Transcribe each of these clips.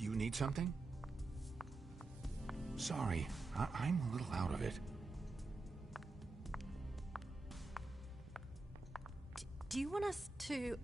Do you need something? Sorry, I'm a little out of it. Do you want us to...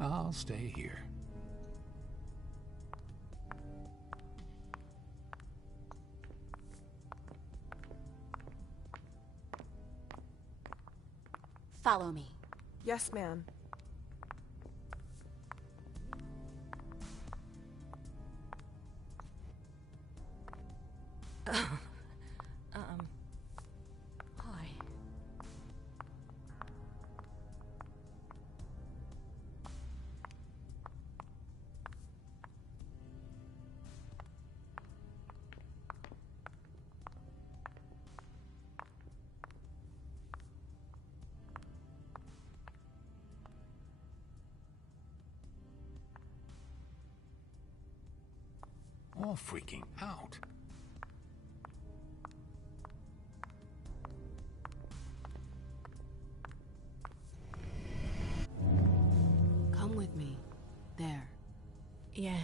I'll stay here. Follow me. Yes, ma'am. Hi. All freaking out. Come with me. There. Yes.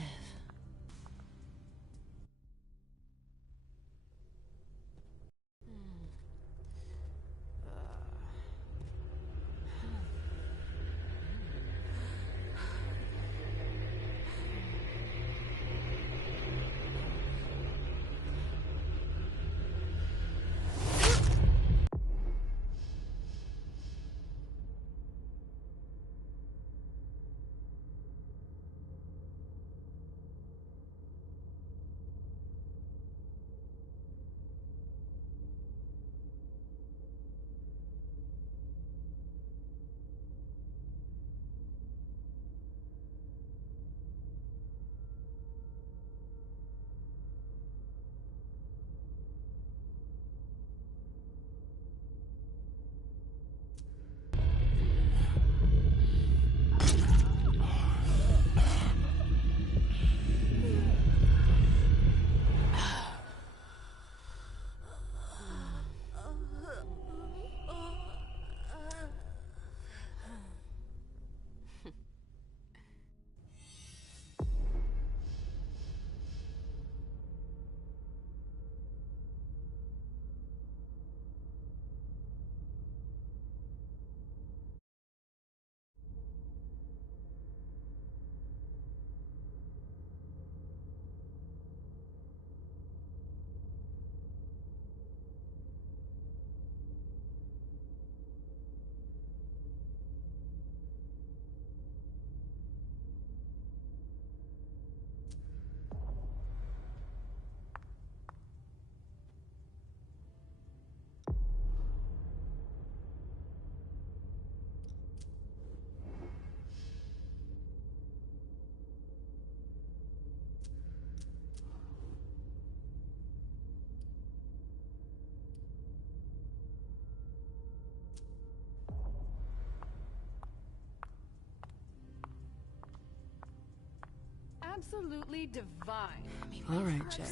Absolutely divine. All right, Jay.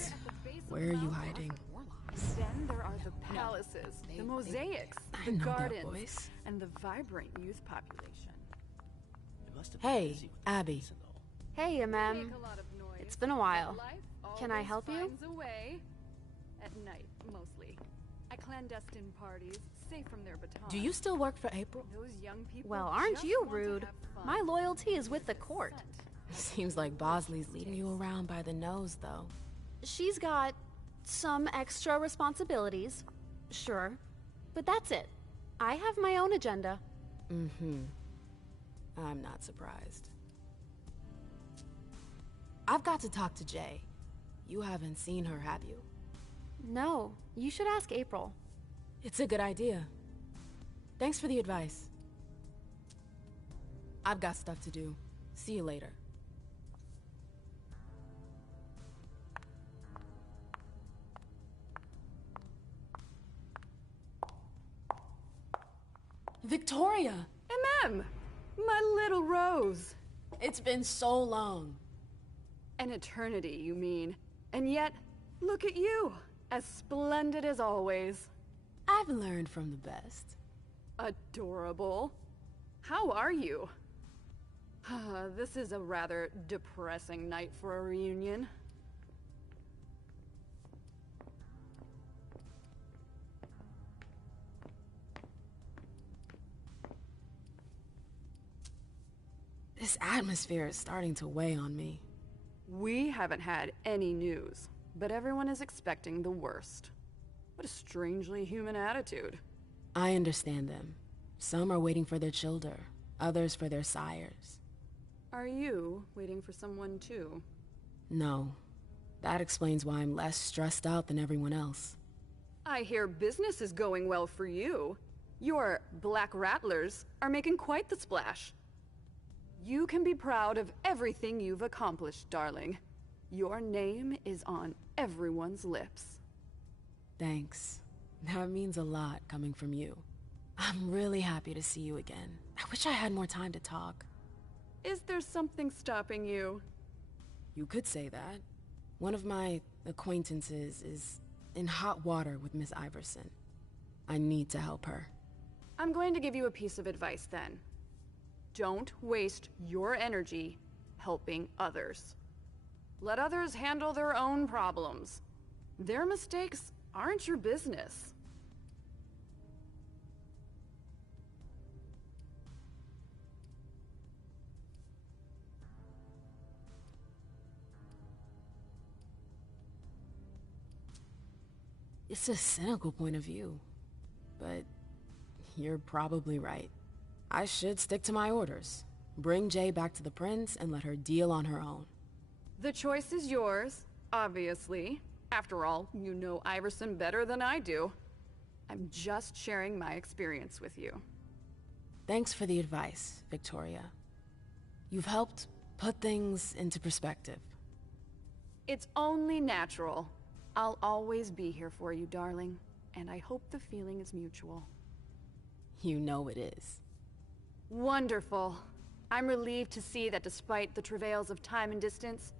Where are you hiding? Then there are the palaces, the mosaics, the know that gardens, voice. and the vibrant youth population. Hey, Abby. Hey, Make Mem. a lot of noise, It's been a while. but life Can I always help you? finds a way. At night, mostly. At clandestine parties, safe from their batons. Do you still work for April? Those young people Well, aren't just you want to rude? have fun. My loyalty is with the court. Seems like Bosley's leading you around by the nose, though. She's got some extra responsibilities, sure, but that's it. I have my own agenda. Mm-hmm. I'm not surprised. I've got to talk to Jay. You haven't seen her, have you? No, you should ask April. It's a good idea. Thanks for the advice. I've got stuff to do. See you later. Victoria! MM! My little Rose! It's been so long. An eternity, you mean. And yet, look at you! As splendid as always. I've learned from the best. Adorable. How are you? This is a rather depressing night for a reunion. This atmosphere is starting to weigh on me. We haven't had any news, but everyone is expecting the worst. What a strangely human attitude. I understand them. Some are waiting for their children, others for their sires. Are you waiting for someone too? No. That explains why I'm less stressed out than everyone else. I hear business is going well for you. Your Black Rattlers are making quite the splash. You can be proud of everything you've accomplished, darling. Your name is on everyone's lips. Thanks. That means a lot coming from you. I'm really happy to see you again. I wish I had more time to talk. Is there something stopping you? You could say that. One of my acquaintances is in hot water with Miss Iverson. I need to help her. I'm going to give you a piece of advice then. Don't waste your energy helping others. Let others handle their own problems. Their mistakes aren't your business. It's a cynical point of view, but you're probably right. I should stick to my orders. Bring Jay back to the Prince and let her deal on her own. The choice is yours, obviously. After all, you know Iverson better than I do. I'm just sharing my experience with you. Thanks for the advice, Victoria. You've helped put things into perspective. It's only natural. I'll always be here for you, darling. And I hope the feeling is mutual. You know it is. Wonderful. I'm relieved to see that despite the travails of time and distance,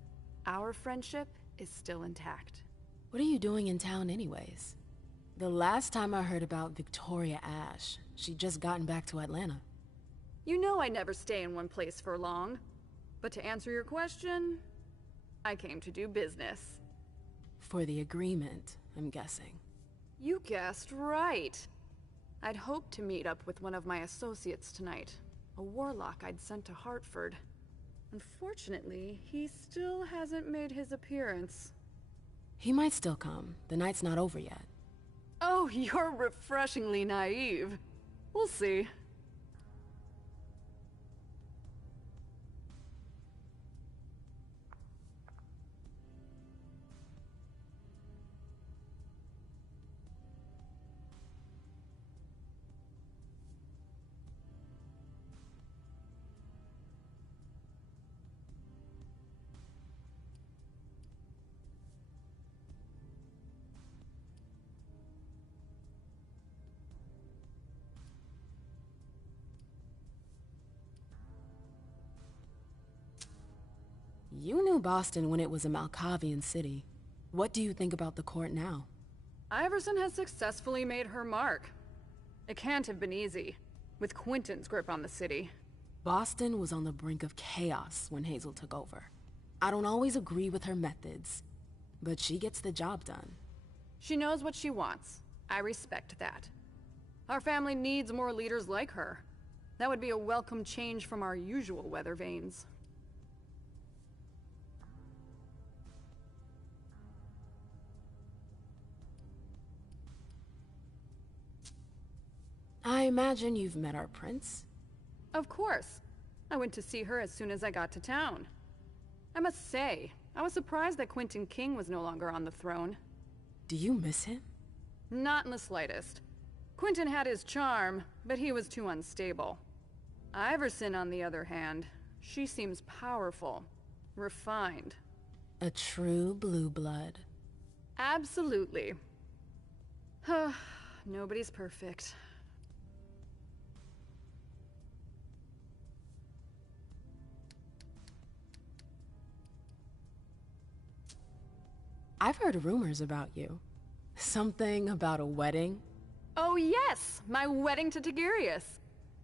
our friendship is still intact. What are you doing in town anyways? The last time I heard about Victoria Ash, she'd just gotten back to Atlanta. You know I never stay in one place for long. But to answer your question, I came to do business. For the agreement, I'm guessing. You guessed right. I'd hoped to meet up with one of my associates tonight, a warlock I'd sent to Hartford. Unfortunately, he still hasn't made his appearance. He might still come. The night's not over yet. Oh, you're refreshingly naive. We'll see. You knew Boston when it was a Malkavian city. What do you think about the court now? Iverson has successfully made her mark. It can't have been easy, with Quentin's grip on the city. Boston was on the brink of chaos when Hazel took over. I don't always agree with her methods, but she gets the job done. She knows what she wants. I respect that. Our family needs more leaders like her. That would be a welcome change from our usual weather vanes. I imagine you've met our prince? Of course. I went to see her as soon as I got to town. I must say, I was surprised that Quentin King was no longer on the throne. Do you miss him? Not in the slightest. Quentin had his charm, but he was too unstable. Iverson, on the other hand, she seems powerful, refined. A true blue blood. Absolutely. Nobody's perfect. I've heard rumors about you. Something about a wedding? Oh yes, my wedding to Tigurius.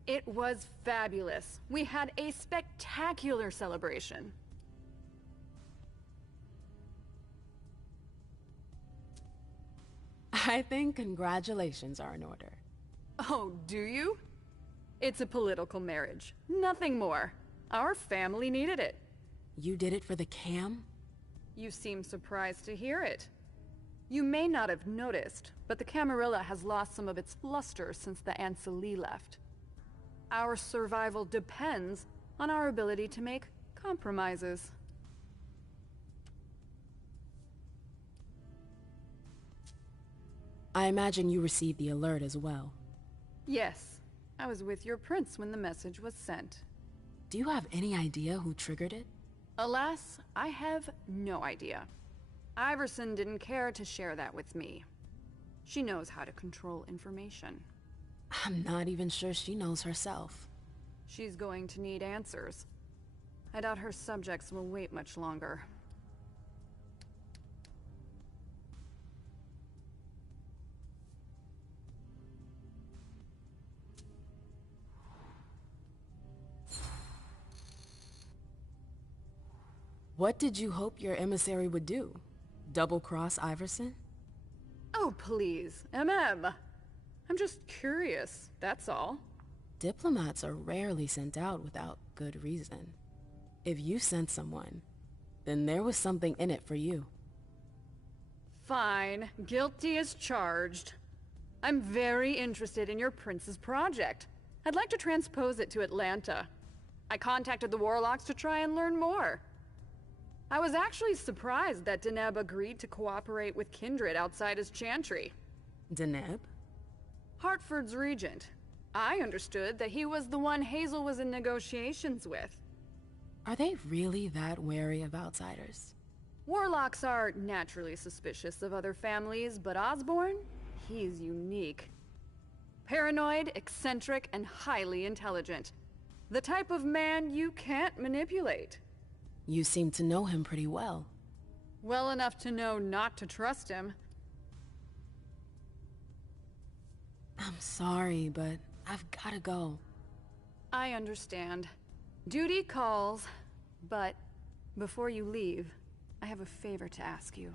It was fabulous. We had a spectacular celebration. I think congratulations are in order. Oh, do you? It's a political marriage. Nothing more. Our family needed it. You did it for the cam? You seem surprised to hear it. You may not have noticed, but the Camarilla has lost some of its luster since the Ancili left. Our survival depends on our ability to make compromises. I imagine you received the alert as well. Yes, I was with your prince when the message was sent. Do you have any idea who triggered it? Alas, I have no idea. Iverson didn't care to share that with me. She knows how to control information. I'm not even sure she knows herself. She's going to need answers. I doubt her subjects will wait much longer. What did you hope your emissary would do? Double-cross Iverson? Oh, please, MM. I'm just curious, that's all. Diplomats are rarely sent out without good reason. If you sent someone, then there was something in it for you. Fine, guilty as charged. I'm very interested in your prince's project. I'd like to transpose it to Atlanta. I contacted the Warlocks to try and learn more. I was actually surprised that Deneb agreed to cooperate with Kindred outside his chantry. Deneb? Hartford's regent. I understood that he was the one Hazel was in negotiations with. Are they really that wary of outsiders? Warlocks are naturally suspicious of other families, but Osborne? He's unique. Paranoid, eccentric, and highly intelligent. The type of man you can't manipulate. You seem to know him pretty well. Well enough to know not to trust him. I'm sorry, but I've gotta go. I understand. Duty calls, but before you leave, I have a favor to ask you.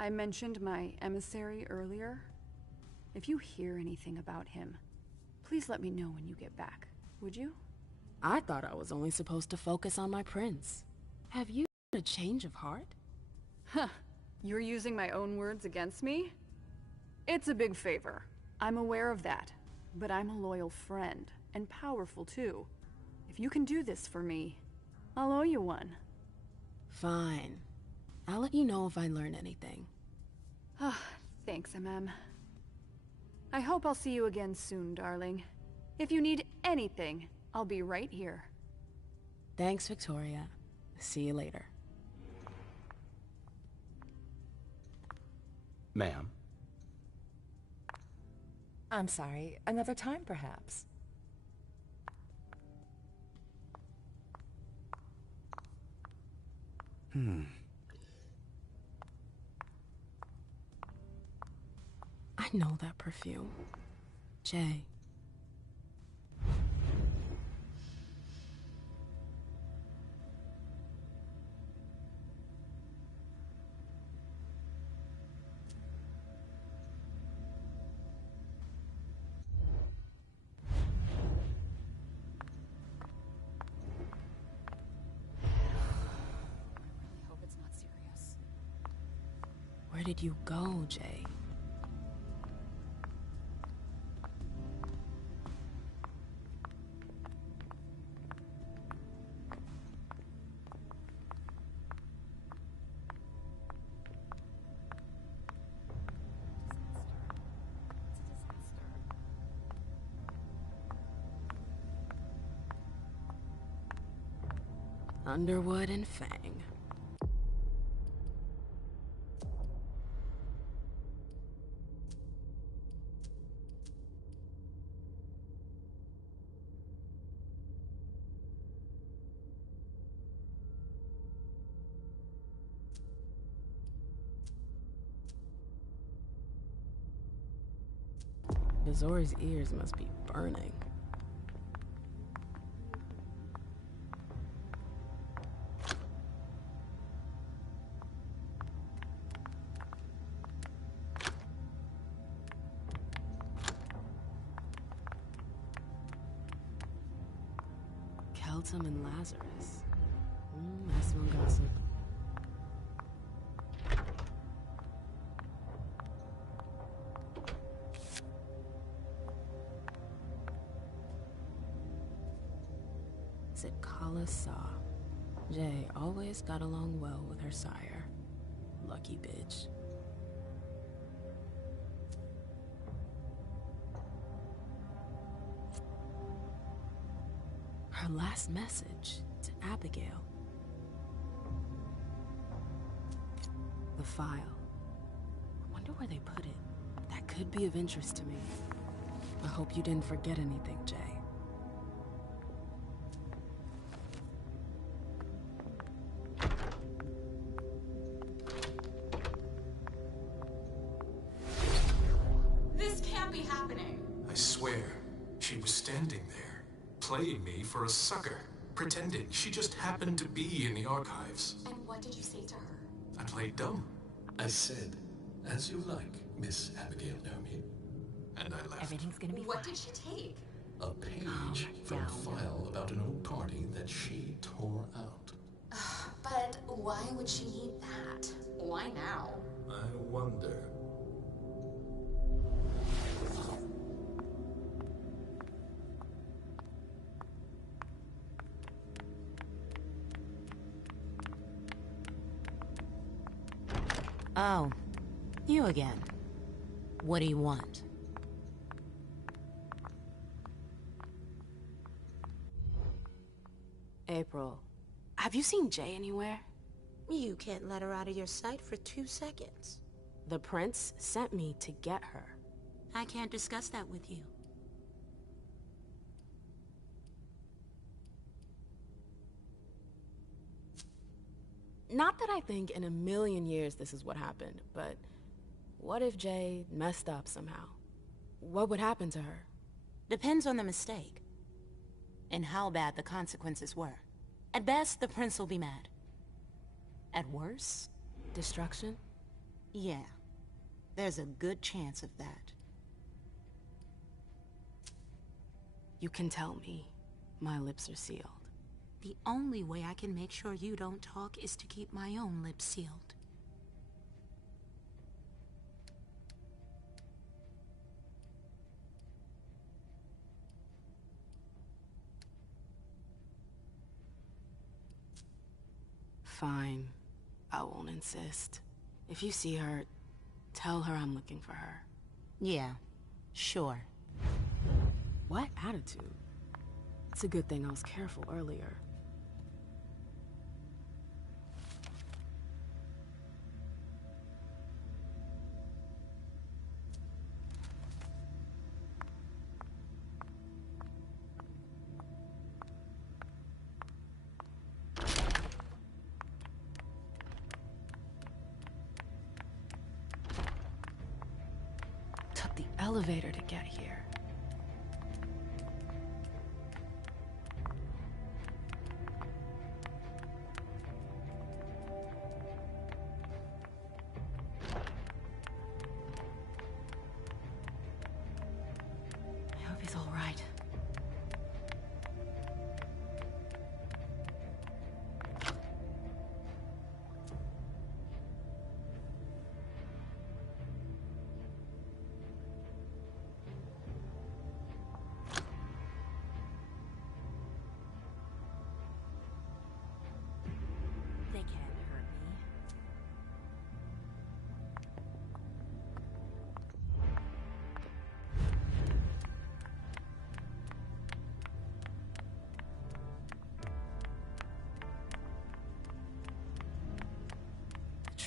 I mentioned my emissary earlier. If you hear anything about him, please let me know when you get back, would you? I thought I was only supposed to focus on my prince. Have you had a change of heart? Huh. You're using my own words against me? It's a big favor. I'm aware of that. But I'm a loyal friend, and powerful too. If you can do this for me, I'll owe you one. Fine. I'll let you know if I learn anything. Thanks, MM. I hope I'll see you again soon, darling. If you need anything, I'll be right here. Thanks, Victoria. See you later. Ma'am. I'm sorry, another time perhaps. I know that perfume. Jay. Hope it's not serious. Where did you go, Jay? Underwood and Fang. Bazor's ears must be burning. Keltum and Lazarus. I smell gossip. Zitkala Saw. Jay always got along well with her sire. Lucky bitch. Her last message to Abigail. The file. I wonder where they put it. That could be of interest to me. I hope you didn't forget anything, Jay. This can't be happening. I swear, she was standing there, playing me for a sucker, pretending she just happened to be in the archives. And what did you say to her? I played dumb. I said, as you like, Miss Abigail Naomi. And I left. Everything's gonna be What fine. did she take? A page from a file about an old party that she tore out. But why would she need that? Why now? I wonder. Oh, you again. What do you want? April, have you seen Jay anywhere? You can't let her out of your sight for 2 seconds. The prince sent me to get her. I can't discuss that with you. Not that I think in a million years this is what happened, but what if Jay messed up somehow? What would happen to her? Depends on the mistake. And how bad the consequences were. At best, the prince will be mad. At worst, Destruction? yeah. There's a good chance of that. You can tell me. My lips are sealed. The only way I can make sure you don't talk is to keep my own lips sealed. Fine. I won't insist. If you see her, tell her I'm looking for her. Yeah, sure. What attitude? It's a good thing I was careful earlier. Took the elevator to get here. I hope he's all right.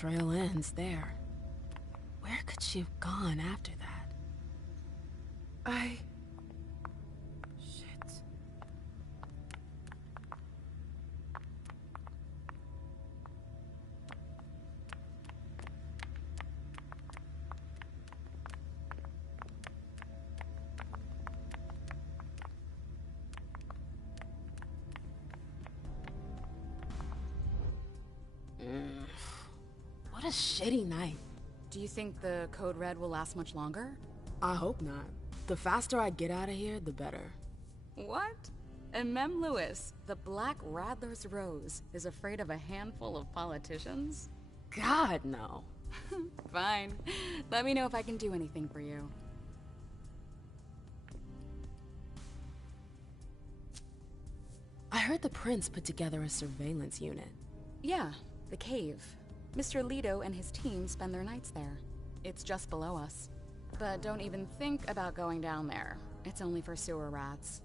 trail ends there. Where could she have gone after that? Shit. What a shitty night. Do you think the Code Red will last much longer? I hope not. The faster I get out of here, the better. What? And Mem Lewis, the Black Rattler's Rose, is afraid of a handful of politicians? God, no. Fine. Let me know if I can do anything for you. I heard the Prince put together a surveillance unit. Yeah, the cave. Mr. Leto and his team spend their nights there. It's just below us. But don't even think about going down there. It's only for sewer rats.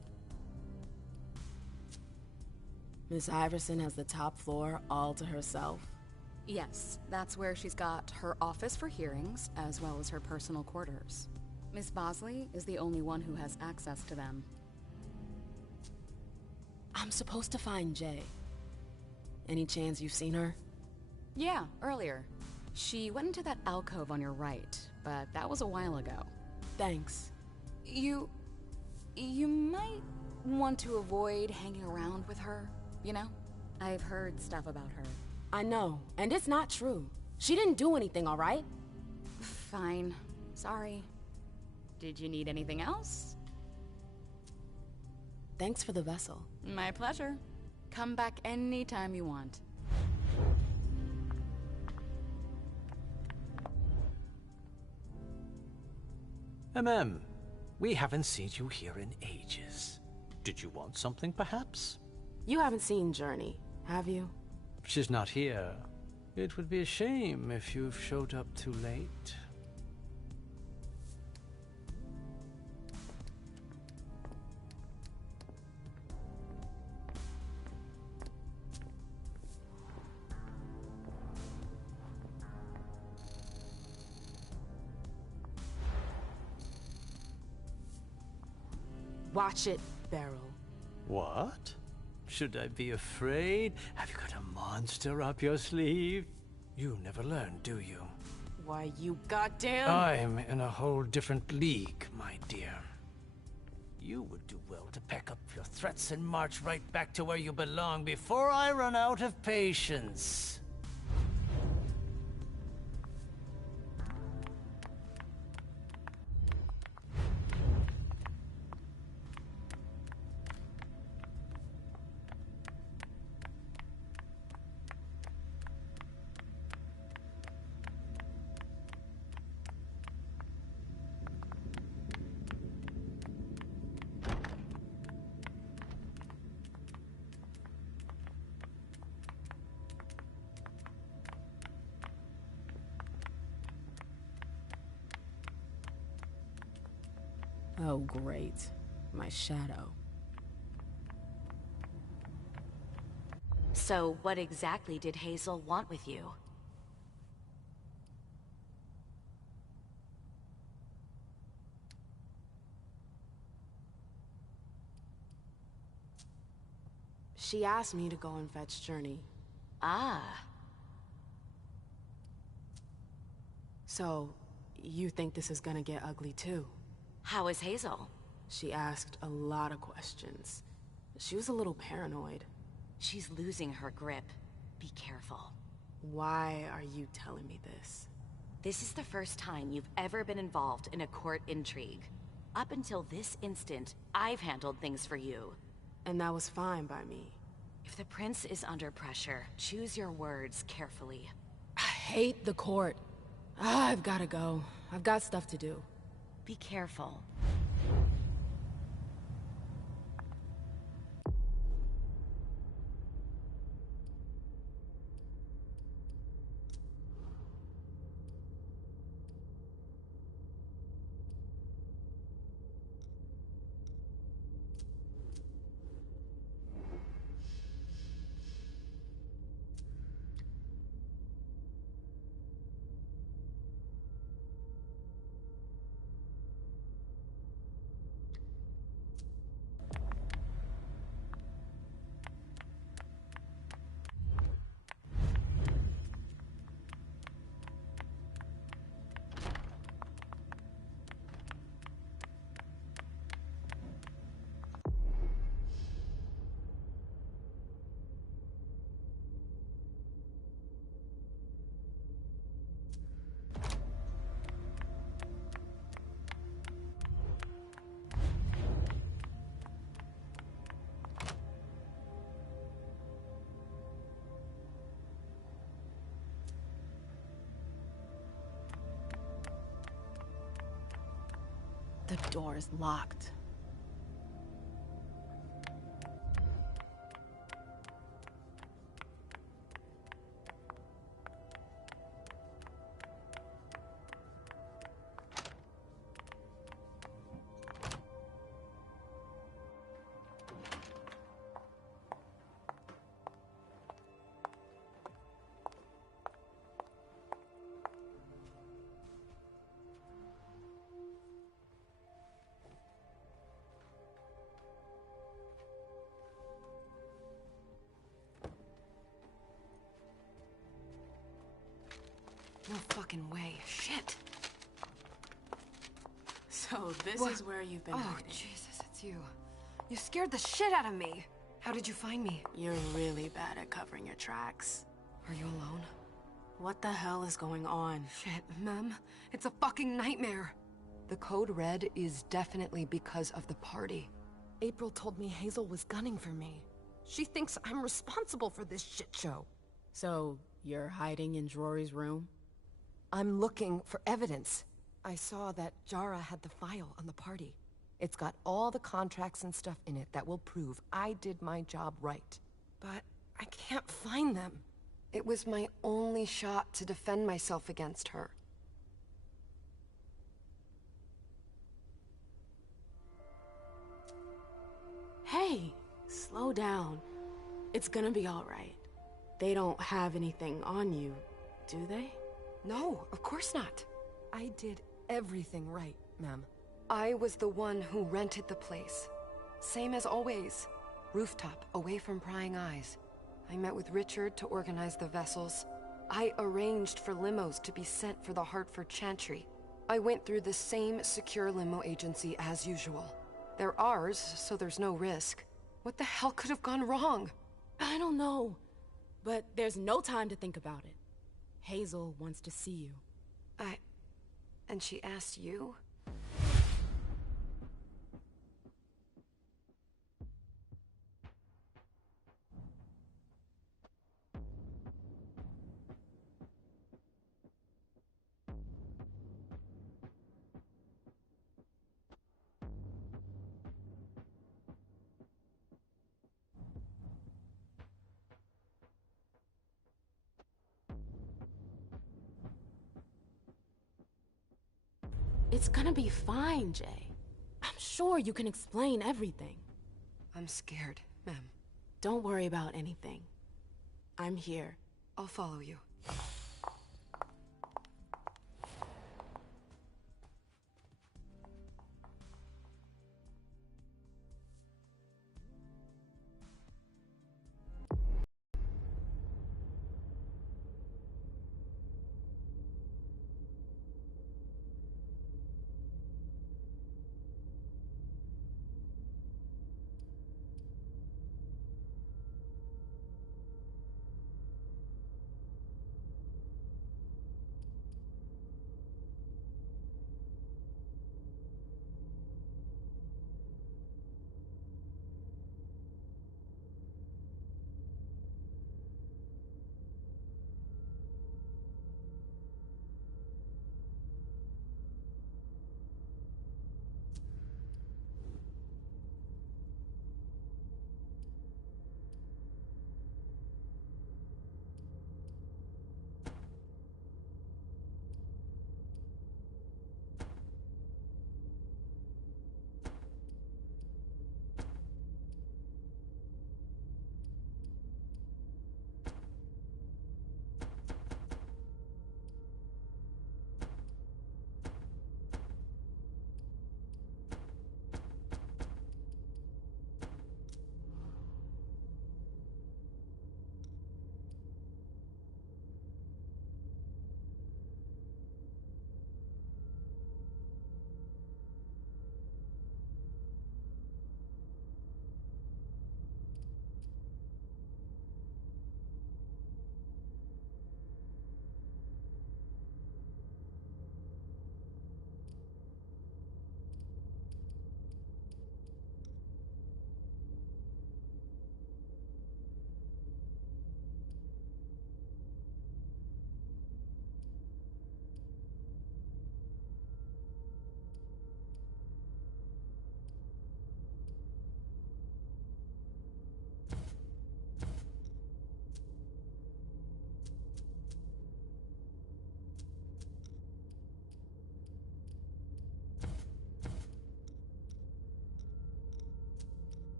Miss Iverson has the top floor all to herself. Yes, that's where she's got her office for hearings, as well as her personal quarters. Miss Bosley is the only one who has access to them. I'm supposed to find Jay. Any chance you've seen her? Yeah, earlier. She went into that alcove on your right, but that was a while ago. Thanks. You might want to avoid hanging around with her, you know? I've heard stuff about her. I know, and it's not true. She didn't do anything, all right? Fine. Sorry. Did you need anything else? Thanks for the vessel. My pleasure. Come back anytime you want. We haven't seen you here in ages. Did you want something, perhaps? You haven't seen Journey, have you? She's not here. It would be a shame if you've showed up too late. Watch it, Beryl. What? Should I be afraid? Have you got a monster up your sleeve? You never learn, do you? Why, you goddamn... I'm in a whole different league, my dear. You would do well to pack up your threats and march right back to where you belong before I run out of patience. Oh, great. My shadow. So, what exactly did Hazel want with you? She asked me to go and fetch Journey. Ah. So, you think this is gonna get ugly too? How is Hazel? She asked a lot of questions. She was a little paranoid. She's losing her grip. Be careful. Why are you telling me this? This is the first time you've ever been involved in a court intrigue. Up until this instant, I've handled things for you. And that was fine by me. If the prince is under pressure, choose your words carefully. I hate the court. I've gotta go. I've got stuff to do. Be careful. The door is locked. No fucking way. Shit. So this is where you've been Oh, hiding. Jesus, it's you. You scared the shit out of me. How did you find me? You're really bad at covering your tracks. Are you alone? What the hell is going on? Shit, Mem. It's a fucking nightmare. The code red is definitely because of the party. April told me Hazel was gunning for me. She thinks I'm responsible for this shit show. So, you're hiding in Drury's room? I'm looking for evidence. I saw that Jara had the file on the party. It's got all the contracts and stuff in it that will prove I did my job right. But I can't find them. It was my only shot to defend myself against her. Hey, slow down. It's gonna be all right. They don't have anything on you, do they? No, of course not. I did everything right, ma'am. I was the one who rented the place. Same as always. Rooftop, away from prying eyes. I met with Richard to organize the vessels. I arranged for limos to be sent for the Hartford Chantry. I went through the same secure limo agency as usual. They're ours, so there's no risk. What the hell could have gone wrong? I don't know, but there's no time to think about it. Hazel wants to see you. And she asked you? It's gonna be fine, Jay. I'm sure you can explain everything. I'm scared, ma'am. Don't worry about anything. I'm here. I'll follow you.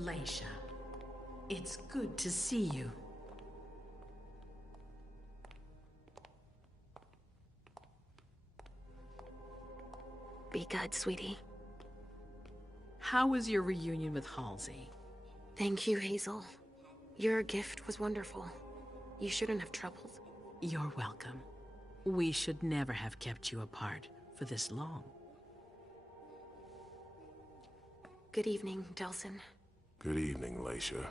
Leisha, it's good to see you. Be good, sweetie. How was your reunion with Halsey? Thank you, Hazel. Your gift was wonderful. You shouldn't have troubled. You're welcome. We should never have kept you apart for this long. Good evening, Delsin. Good evening, Leisha.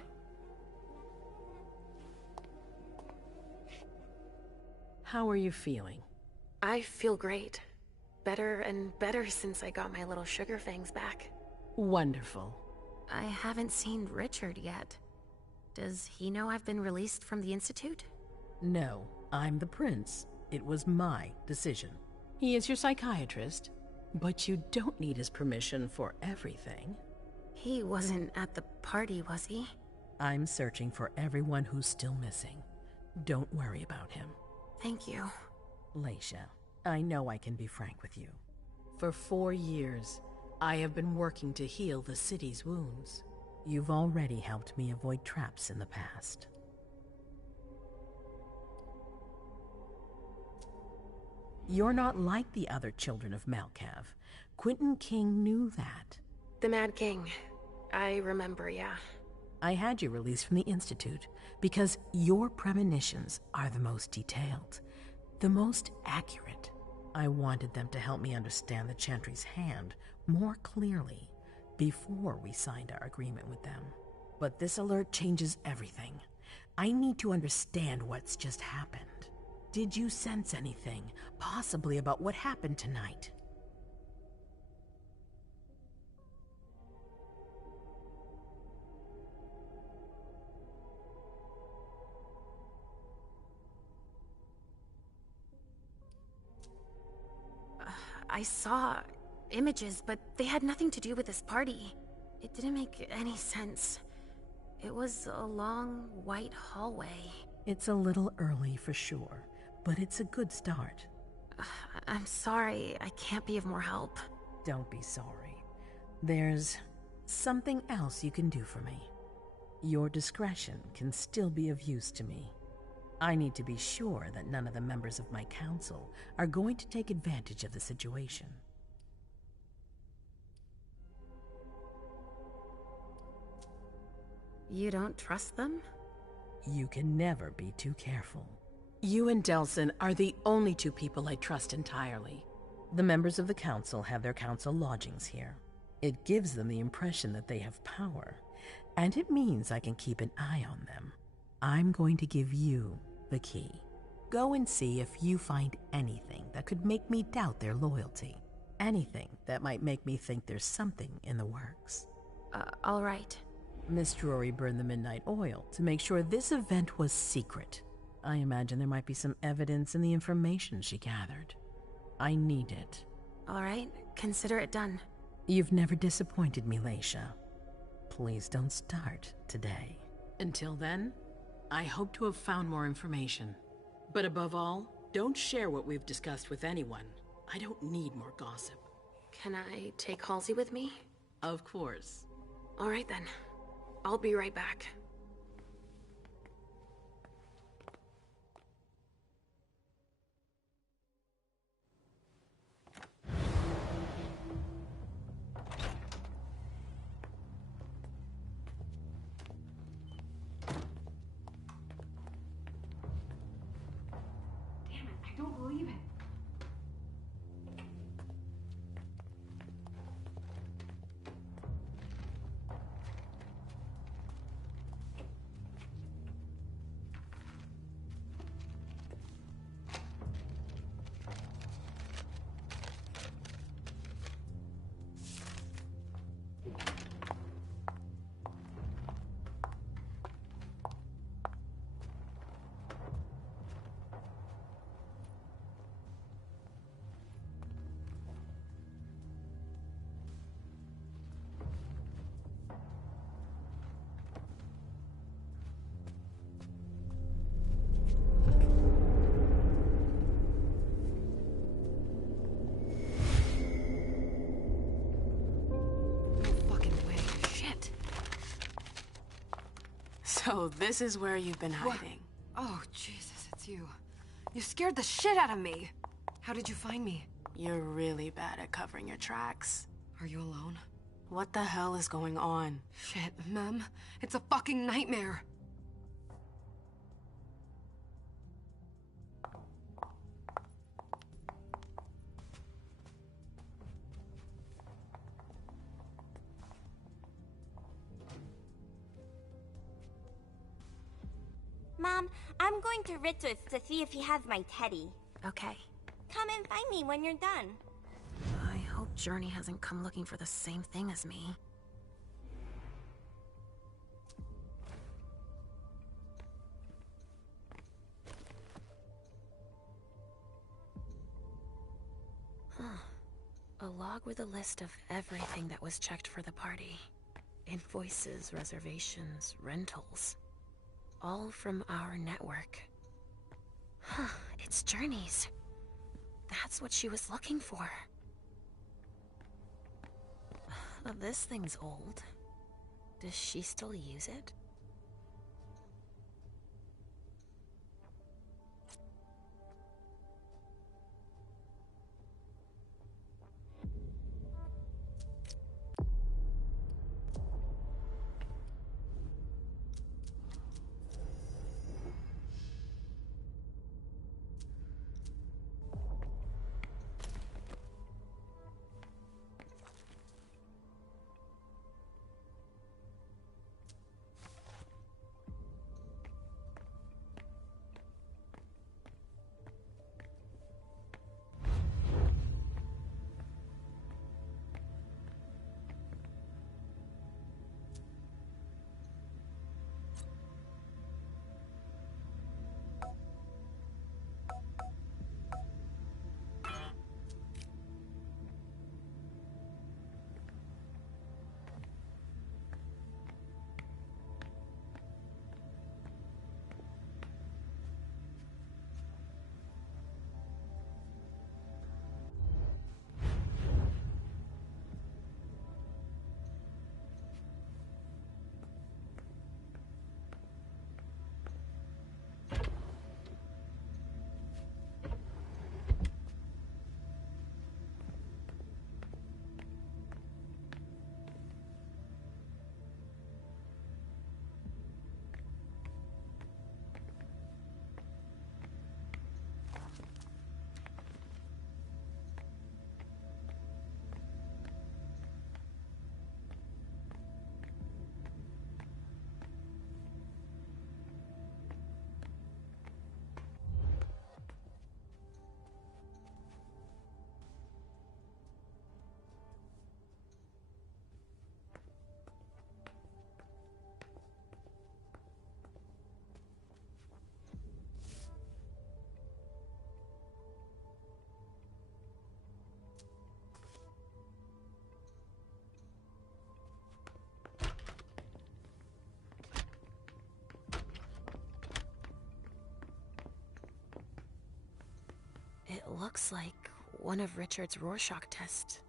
How are you feeling? I feel great. Better and better since I got my little sugar fangs back. Wonderful. I haven't seen Richard yet. Does he know I've been released from the Institute? No, I'm the prince. It was my decision. He is your psychiatrist, but you don't need his permission for everything. He wasn't at the party, was he? I'm searching for everyone who's still missing. Don't worry about him. Thank you. Leisha, I know I can be frank with you. For 4 years, I have been working to heal the city's wounds. You've already helped me avoid traps in the past. You're not like the other children of Malkav. Quentin King knew that. The Mad King. I remember, yeah. I had you released from the Institute because your premonitions are the most detailed, the most accurate. I wanted them to help me understand the Chantry's hand more clearly before we signed our agreement with them. But this alert changes everything. I need to understand what's just happened. Did you sense anything, possibly about what happened tonight? I saw images, but they had nothing to do with this party. It didn't make any sense. It was a long, white hallway. It's a little early for sure, but it's a good start. I'm sorry, I can't be of more help. Don't be sorry. There's something else you can do for me. Your discretion can still be of use to me. I need to be sure that none of the members of my council are going to take advantage of the situation. You don't trust them? You can never be too careful. You and Delsin are the only two people I trust entirely. The members of the council have their council lodgings here. It gives them the impression that they have power, and it means I can keep an eye on them. I'm going to give you the key. Go and see if you find anything that could make me doubt their loyalty. Anything that might make me think there's something in the works. All right. Miss Drury burned the midnight oil to make sure this event was secret. I imagine there might be some evidence in the information she gathered. I need it. All right, consider it done. You've never disappointed me, Leisha. Please don't start today. Until then, I hope to have found more information. But above all, don't share what we've discussed with anyone. I don't need more gossip. Can I take Halsey with me? Of course. All right then. I'll be right back. I don't believe it. So this is where you've been hiding. Oh, Jesus, it's you. You scared the shit out of me. How did you find me? You're really bad at covering your tracks. Are you alone? What the hell is going on? Shit, Mem. It's a fucking nightmare. Mom, I'm going to Richard's to see if he has my teddy. Okay. Come and find me when you're done. I hope Journey hasn't come looking for the same thing as me. A log with a list of everything that was checked for the party. Invoices, reservations, rentals. All from our network. Huh, it's Journey's. That's what she was looking for. This thing's old. Does she still use it? It looks like one of Richard's Rorschach tests.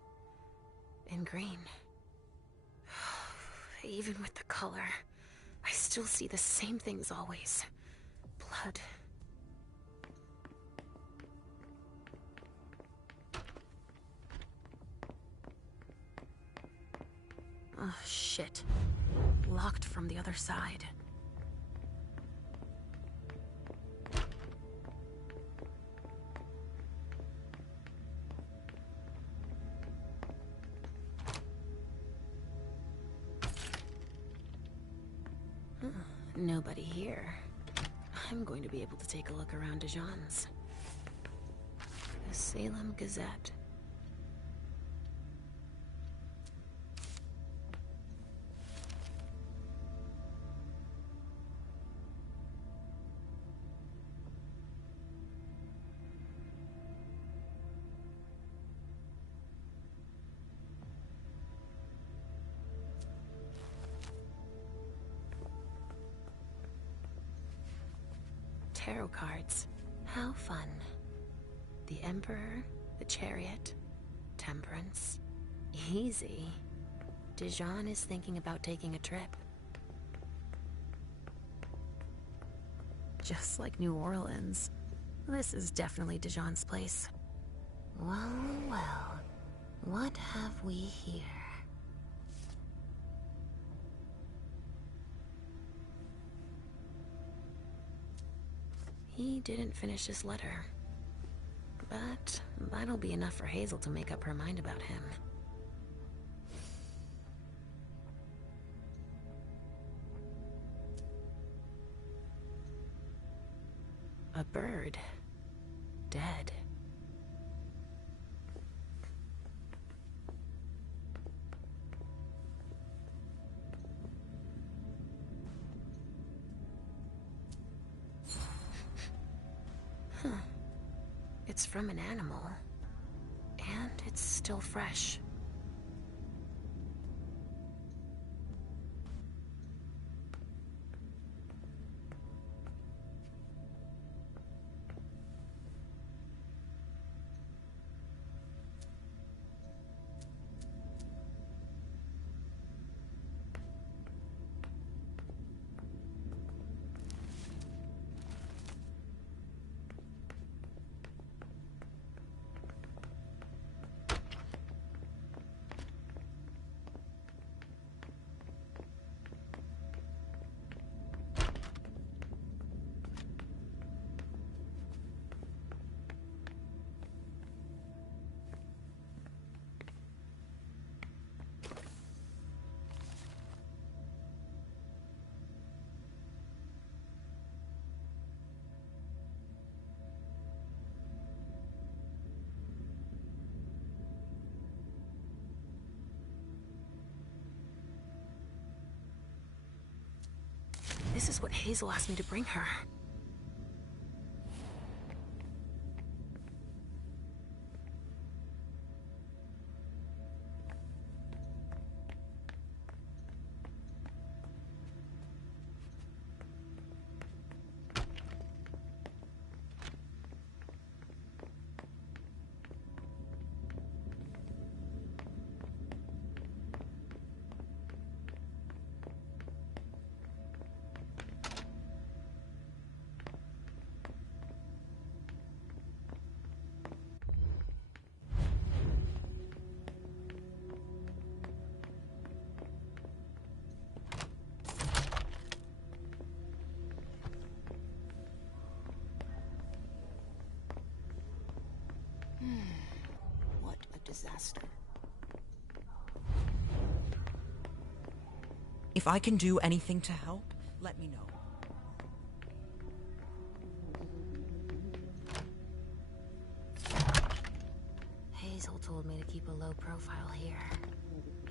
In green. Even with the color, I still see the same things always. Blood. Oh, shit. Locked from the other side. Nobody here. I'm going to be able to take a look around Dijon's. The Salem Gazette. Tarot cards. How fun. The Emperor, the Chariot, Temperance. Easy. Dijon is thinking about taking a trip. Just like New Orleans. This is definitely Dijon's place. Well, well. What have we here? He didn't finish his letter. But that'll be enough for Hazel to make up her mind about him. A bird. Dead. Huh. It's from an animal. And it's still fresh. This is what Hazel asked me to bring her. What a disaster. If I can do anything to help, let me know. Hazel told me to keep a low profile here.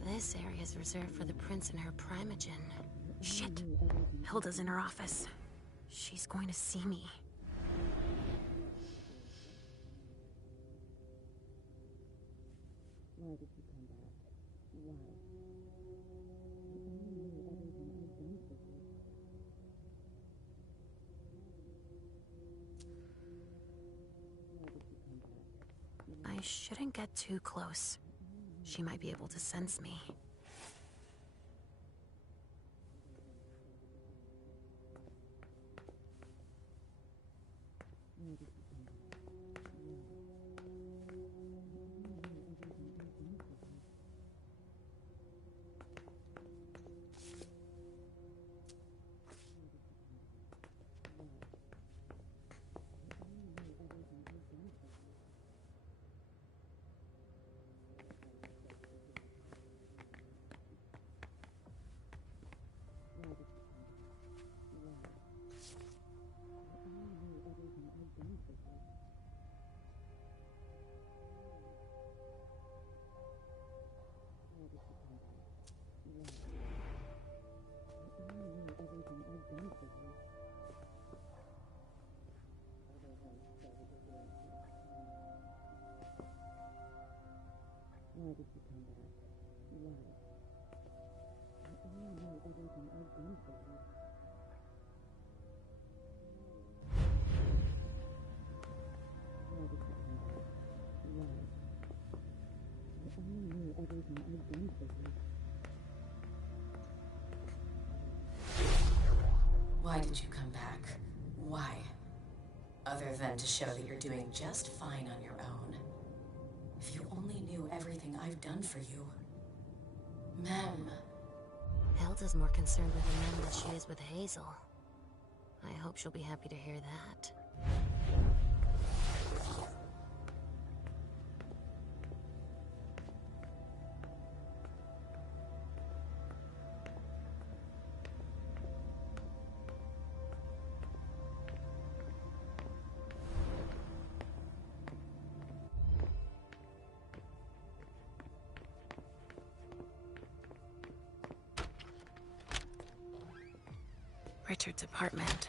This area is reserved for the prince and her primogen. Shit! Hilda's in her office. She's going to see me. Why did you come back? Why? I shouldn't get too close. She might be able to sense me. Why did you come back? Why? I only know everything I've done for you. Why did you come back? Why? I only know everything I've done for you. Why did you come back? Why? Other than to show that you're doing just fine on your own. If you only knew everything I've done for you. Mem. Hilda's more concerned with the men than she is with Hazel. I hope she'll be happy to hear that. Richard's apartment.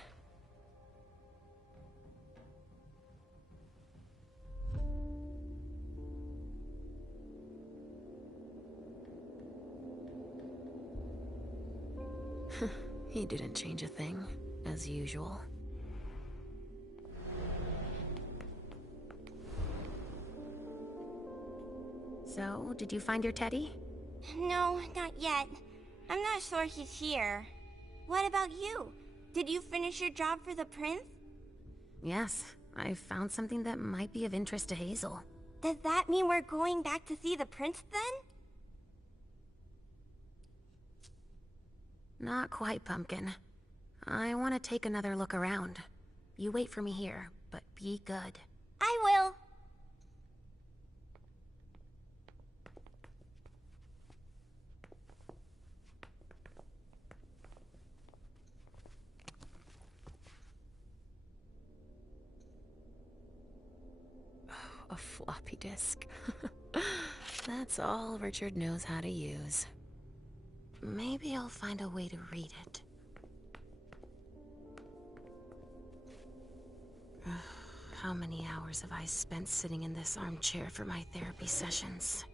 He didn't change a thing, as usual. So, did you find your teddy? No, not yet. I'm not sure he's here. What about you? Did you finish your job for the prince? Yes, I found something that might be of interest to Hazel. Does that mean we're going back to see the prince then? Not quite, Pumpkin. I want to take another look around. You wait for me here, but be good. I will. A floppy disk. That's all Richard knows how to use. Maybe I'll find a way to read it. How many hours have I spent sitting in this armchair for my therapy sessions?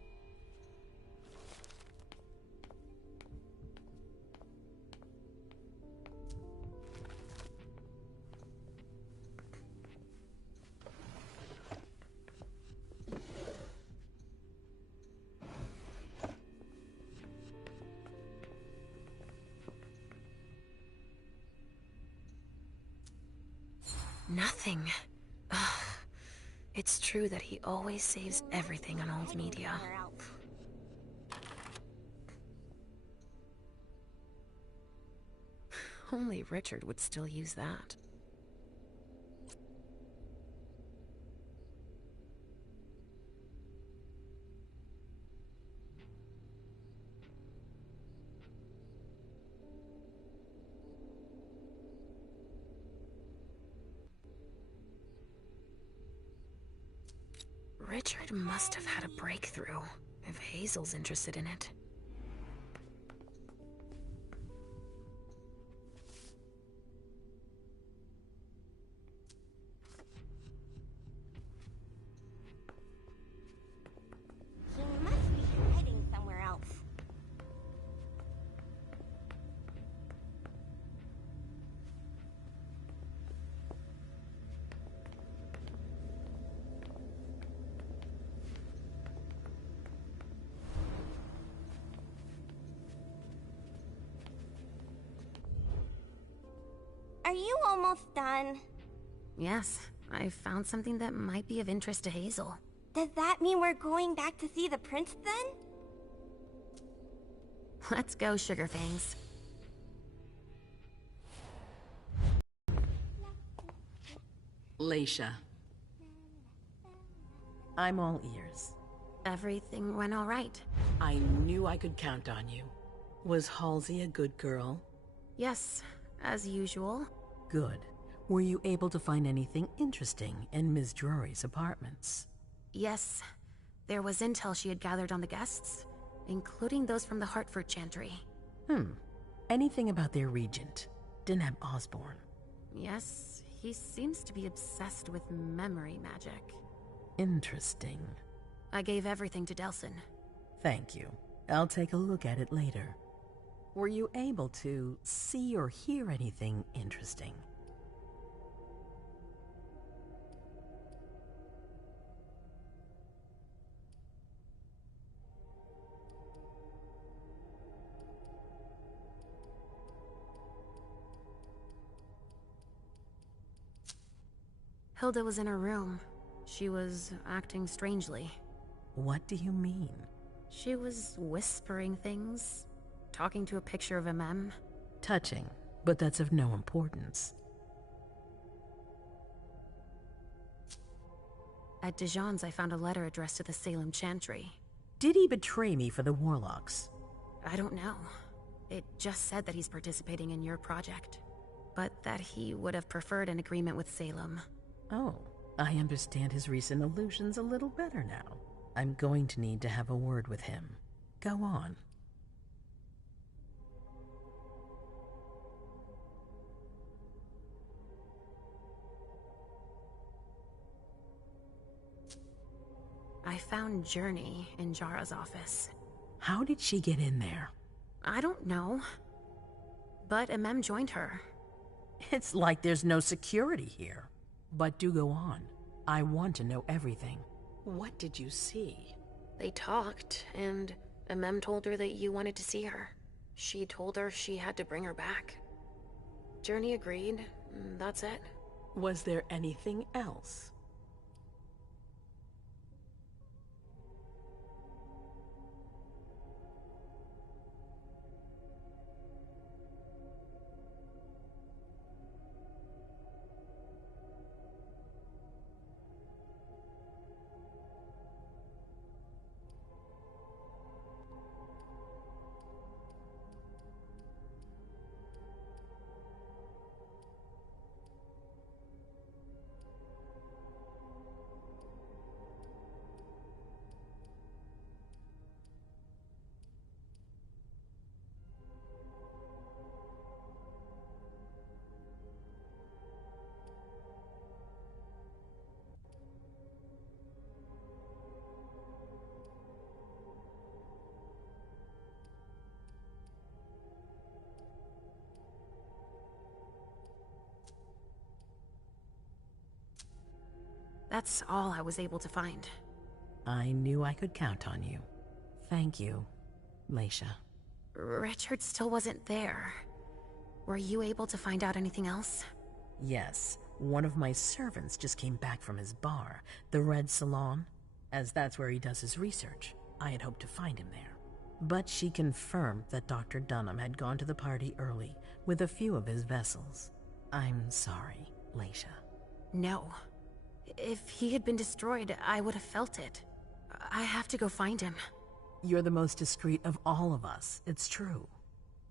Nothing. Ugh. It's true that he always saves everything on old media. Only Richard would still use that. Richard must have had a breakthrough, if Hazel's interested in it. He must be hiding somewhere else. Are you almost done? Yes, I found something that might be of interest to Hazel. Does that mean we're going back to see the prince then? Let's go, Sugarfangs. Leisha. I'm all ears. Everything went all right. I knew I could count on you. Was Halsey a good girl? Yes, as usual. Good. Were you able to find anything interesting in Ms. Drury's apartments? Yes. There was intel she had gathered on the guests, including those from the Hartford Chantry. Anything about their regent, Deneb Osborne? Yes, he seems to be obsessed with memory magic. Interesting. I gave everything to Delsin. Thank you. I'll take a look at it later. Were you able to see or hear anything interesting? Hilda was in her room. She was acting strangely. What do you mean? She was whispering things, talking to a picture of MM. Touching, but that's of no importance. At Dijon's, I found a letter addressed to the Salem Chantry. Did he betray me for the Warlocks? I don't know. It just said that he's participating in your project, but that he would have preferred an agreement with Salem. Oh, I understand his recent illusions a little better now. I'm going to need to have a word with him. Go on. I found Journey in Jara's office. How did she get in there? I don't know. But MM joined her. It's like there's no security here. But do go on. I want to know everything. What did you see? They talked, and MM told her that you wanted to see her. She told her she had to bring her back. Journey agreed. That's it. Was there anything else? That's all I was able to find. I knew I could count on you. Thank you, Leisha. Richard still wasn't there. Were you able to find out anything else? Yes, one of my servants just came back from his bar, the Red Salon, as that's where he does his research. I had hoped to find him there. But she confirmed that Dr. Dunham had gone to the party early with a few of his vessels. I'm sorry, Leisha. No. If he had been destroyed, I would have felt it. I have to go find him. You're the most discreet of all of us, it's true.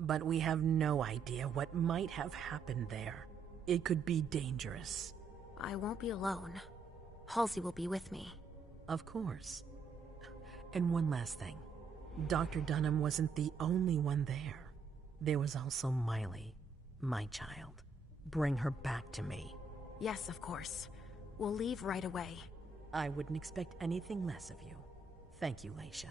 But we have no idea what might have happened there. It could be dangerous. I won't be alone. Halsey will be with me. Of course. And one last thing. Dr. Dunham wasn't the only one there. There was also Miley, my child. Bring her back to me. Yes, of course. We'll leave right away. I wouldn't expect anything less of you. Thank you, Leisha.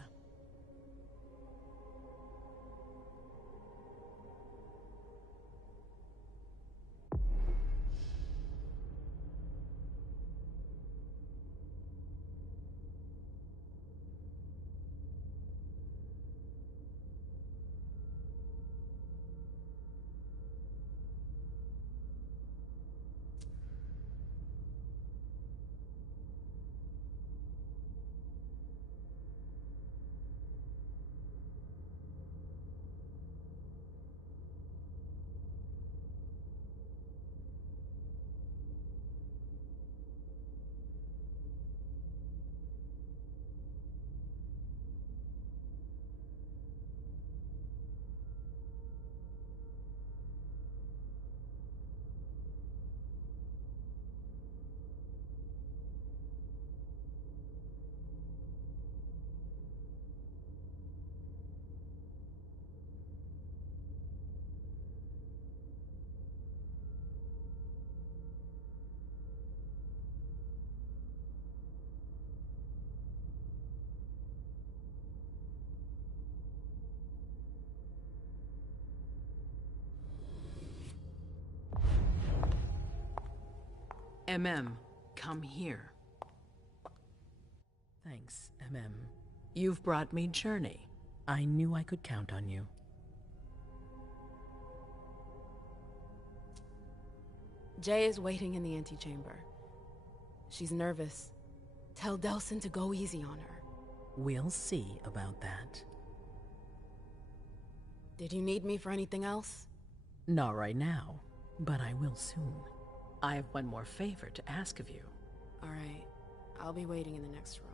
Come here. Thanks, You've brought me Journey. I knew I could count on you. Jay is waiting in the antechamber. She's nervous. Tell Delsin to go easy on her. We'll see about that. Did you need me for anything else? Not right now, but I will soon. I have one more favor to ask of you. All right. I'll be waiting in the next room.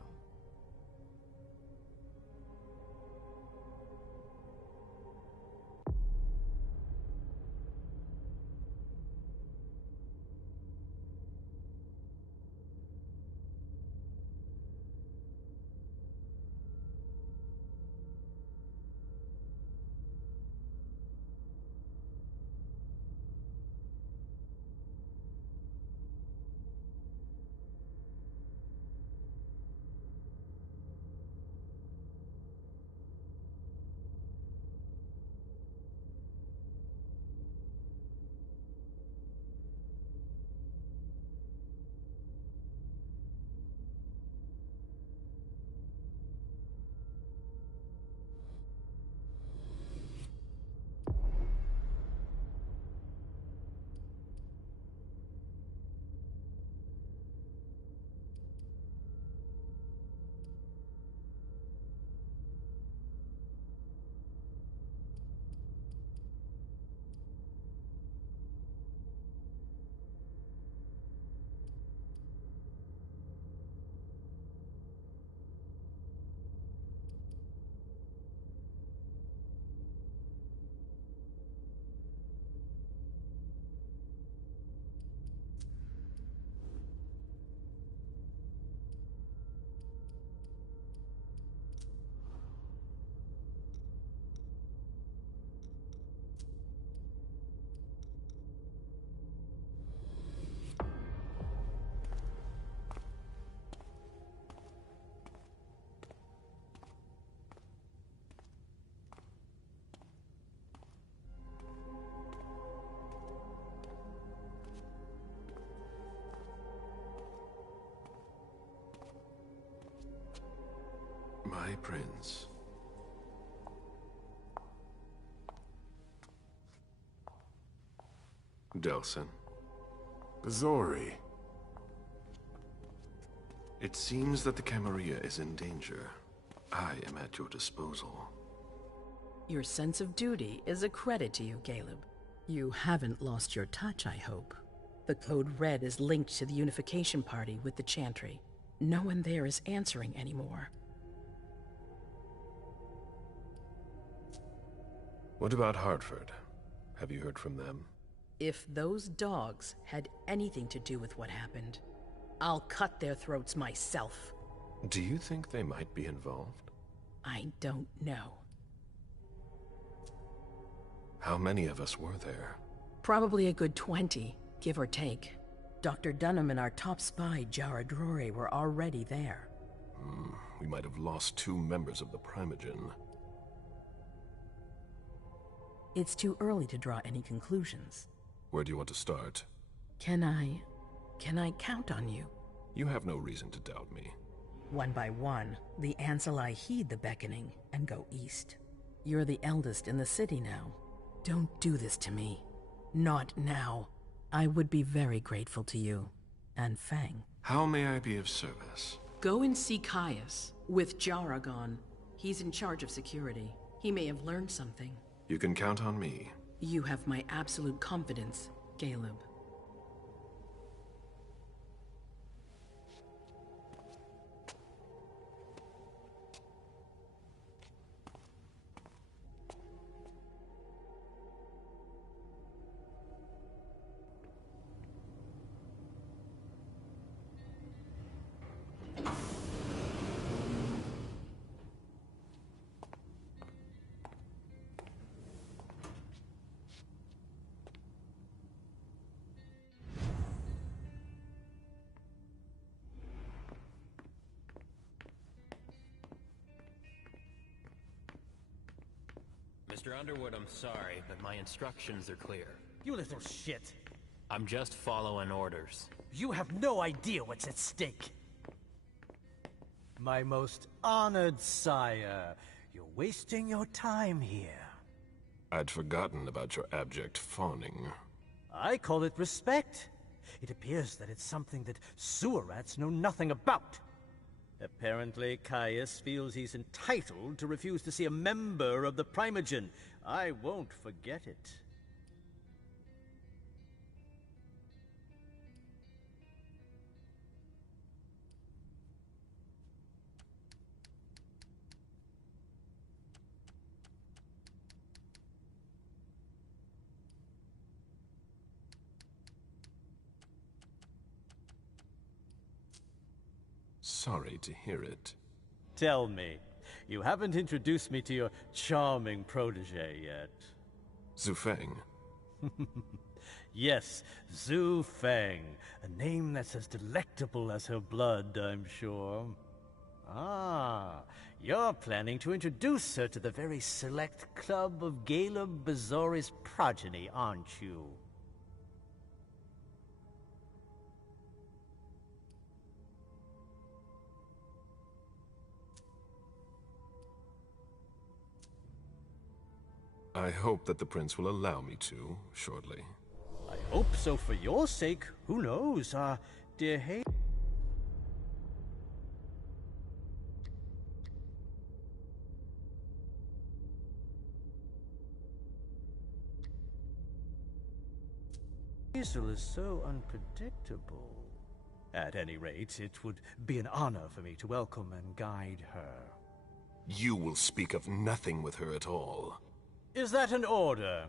My prince. Delsin. Zori. It seems that the Camarilla is in danger. I am at your disposal. Your sense of duty is a credit to you, Caleb. You haven't lost your touch, I hope. The Code Red is linked to the Unification Party with the Chantry. No one there is answering anymore. What about Hartford? Have you heard from them? If those dogs had anything to do with what happened, I'll cut their throats myself. Do you think they might be involved? I don't know. How many of us were there? Probably a good 20, give or take. Dr. Dunham and our top spy, Jara Drore, were already there. We might have lost 2 members of the Primogen. It's too early to draw any conclusions. Where do you want to start? Can I count on you? You have no reason to doubt me. One by one, the Ancilai heed the beckoning and go east. You're the eldest in the city now. Don't do this to me. Not now. I would be very grateful to you. And Fang. How may I be of service? Go and see Caius, with Jara gone. He's in charge of security. He may have learned something. You can count on me. You have my absolute confidence, Caleb. Mr. Underwood, I'm sorry, but my instructions are clear. You little shit. I'm just following orders. You have no idea what's at stake. My most honored sire, you're wasting your time here. I'd forgotten about your abject fawning. I call it respect. It appears that it's something that sewer rats know nothing about. Apparently, Caius feels he's entitled to refuse to see a member of the Primogen. I won't forget it. Sorry to hear it. Tell me, you haven't introduced me to your charming protege yet. Zhu Feng. Yes, Zhu Feng. A name that's as delectable as her blood, I'm sure. Ah, you're planning to introduce her to the very select club of Gala Bazori's progeny, aren't you? I hope that the prince will allow me to, shortly. I hope so for your sake. Who knows? Dear Hay... Hazel is so unpredictable. At any rate, it would be an honor for me to welcome and guide her. You will speak of nothing with her at all. Is that an order?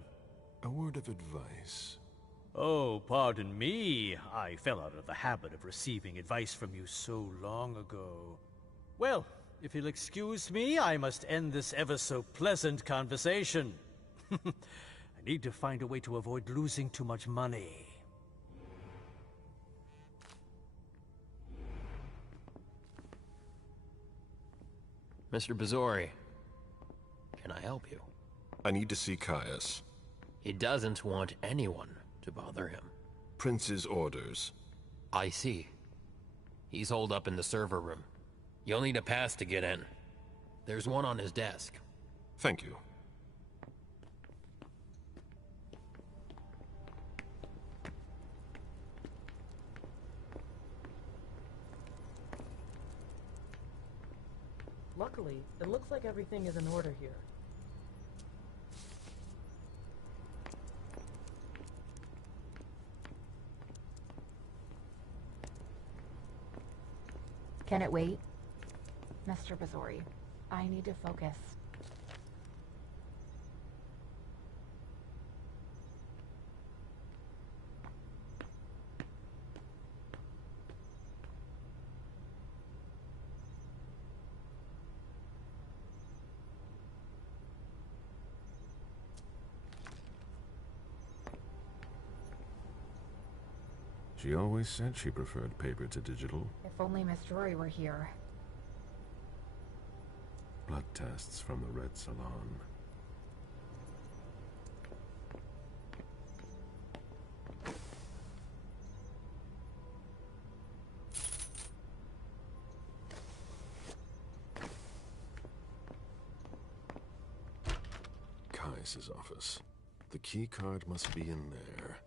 A word of advice. Oh, pardon me. I fell out of the habit of receiving advice from you so long ago. Well, if you'll excuse me, I must end this ever-so-pleasant conversation. I need to find a way to avoid losing too much money. Mr. Bazori, can I help you? I need to see Caius. He doesn't want anyone to bother him. Prince's orders. I see. He's holed up in the server room. You'll need a pass to get in. There's one on his desk. Thank you. Luckily, it looks like everything is in order here. Can it wait? Mr. Bazori, I need to focus. She always said she preferred paper to digital. If only Miss Jory were here. Blood tests from the Red Salon. Caius's office. The key card must be in there.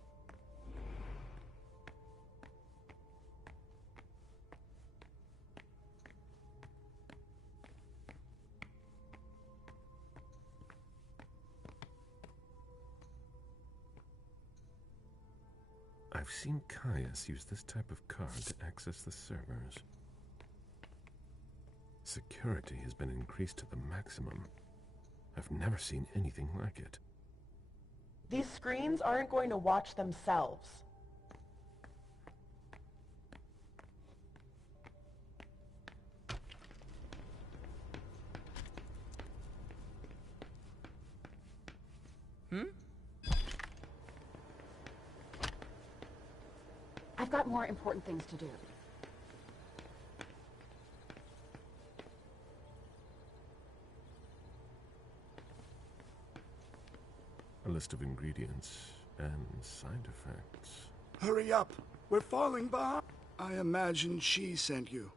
I've seen Caius use this type of card to access the servers. Security has been increased to the maximum. I've never seen anything like it. These screens aren't going to watch themselves. I've got more important things to do. A list of ingredients and side effects. Hurry up! We're falling behind. I imagine she sent you.